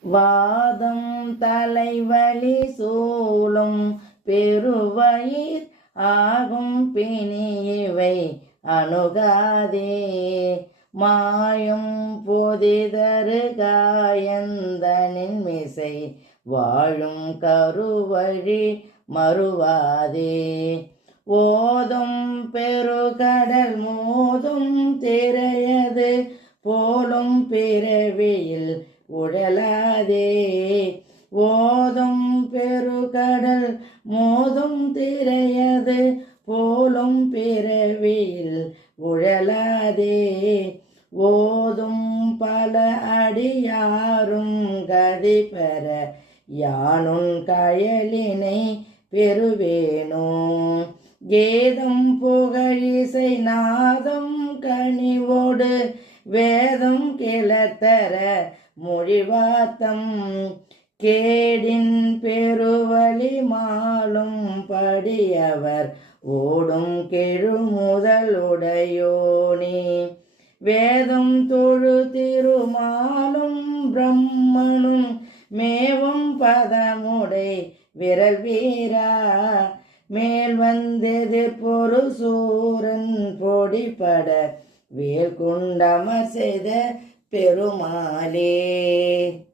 வாதம் தலைவலி சூழும் பெருவயிர் ஆகும் பிணிவை அணுகாதே. மாயும் பொதிதரு காயந்தனின் மிசை வாழும் கருவழி மறுவாதே. ஓதும் பெருகடல் மோதும் திரையது போலும் பிறவியில் உழலாதே. ஓதும் பெருகடல் மோதும் திரையது போலும் பிறவியில் உழலாதே. ஓதும் பல அடியாரும் கதி பெற யானுன் கயலினை பெறுவேனோ. கேதம் புகழிசை நாதம் கனிவோடு வேதம் கிளத்தர மொழிவாத்தம். கேடின் பெருவழி மாலும் படியவர் ஓடும் கெழுமுதலுடையோனே. வேதம் தொழு திருமாலும் பிரம்மனும் மேவும் பதமுடை விரல் வீரா. மேல் வந்தெதிர் பொரு சூரன் பொடிபட வேல் குண்டமர் செய்த பெருமாளே.